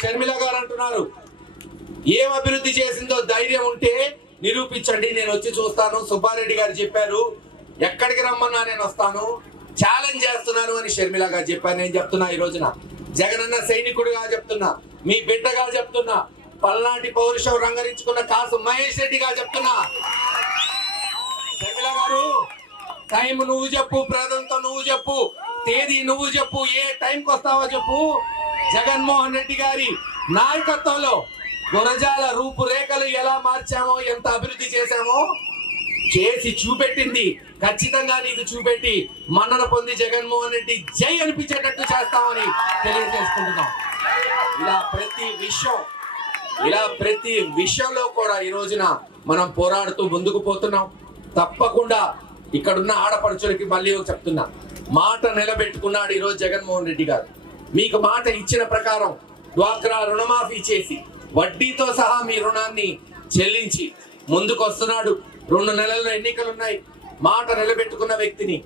షర్మిల గారు అంటున్నారు ఏం అభివృద్ధి చేసిందో ధైర్యం ఉంటే నిరూపించండి, నేను వచ్చి చూస్తాను. సుబ్బారెడ్డి గారు చెప్పారు ఎక్కడికి రమ్మన్నా నేను వస్తాను, ఛాలెంజ్ చేస్తున్నాను అని షర్మిల గారు చెప్పారు. నేను చెప్తున్నా ఈ రోజున జగనన్న సైనికుడిగా చెప్తున్నా, మీ బిడ్డగా చెప్తున్నా, పల్నాటి పౌరుషం రంగరించుకున్న కాసు మహేష్ రెడ్డిగా చెప్తున్నా. షర్మిల గారు టైం నువ్వు చెప్పు, ప్రాంతం నువ్వు చెప్పు, తేదీ నువ్వు చెప్పు, ఏ టైంకి వస్తావో చెప్పు. జగన్మోహన్ రెడ్డి గారి నాయకత్వంలో గురజాల రూపురేఖలు ఎలా మార్చామో, ఎంత అభివృద్ధి చేశామో చేసి చూపెట్టింది. ఖచ్చితంగా నీకు చూపెట్టి మన్నన పొంది జగన్మోహన్ రెడ్డి జై అనిపించేటట్టు చేస్తామని తెలియజేసుకుంటున్నాం. ఇలా ప్రతి విషయంలో కూడా ఈ రోజున మనం పోరాడుతూ ముందుకు పోతున్నాం. తప్పకుండా ఇక్కడున్న ఆడపడుచులకి మళ్ళీ చెప్తున్నా, మాట నిలబెట్టుకున్నాడు ఈరోజు జగన్మోహన్ రెడ్డి గారు. మీకు మాట ఇచ్చిన ప్రకారం డ్వాక్రా రుణమాఫీ చేసి వడ్డీతో సహా మీ రుణాన్ని చెల్లించి ముందుకు వస్తున్నాడు. 2 నెలల్లో ఎన్నికలున్నాయి. మాట నిలబెట్టుకున్న వ్యక్తిని,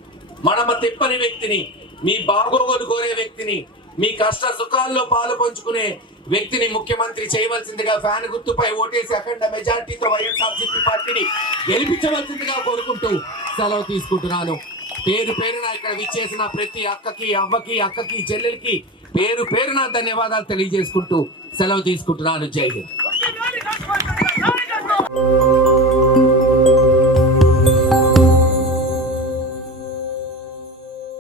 మడమ తిప్పని వ్యక్తిని, మీ బాగోగులు కోరే వ్యక్తిని, మీ కష్ట సుఖాల్లో పాలు పంచుకునే వ్యక్తిని ముఖ్యమంత్రి చేయవలసిందిగా ఫ్యాన్ గుర్తుపై ఓటేసి అఖండ మెజార్టీతో వైఎస్ఆర్సీపీ పార్టీని గెలిపించవలసిందిగా కోరుకుంటూ సెలవు తీసుకుంటున్నాను. పేరు పేరున ఇక్కడ విచ్చేసిన ప్రతి అక్కకి, అవ్వకి, చెల్లెలకి పేరు పేరున ధన్యవాదాలు తెలియజేసుకుంటూ సెలవు తీసుకుంటున్నాను. జై హింద్.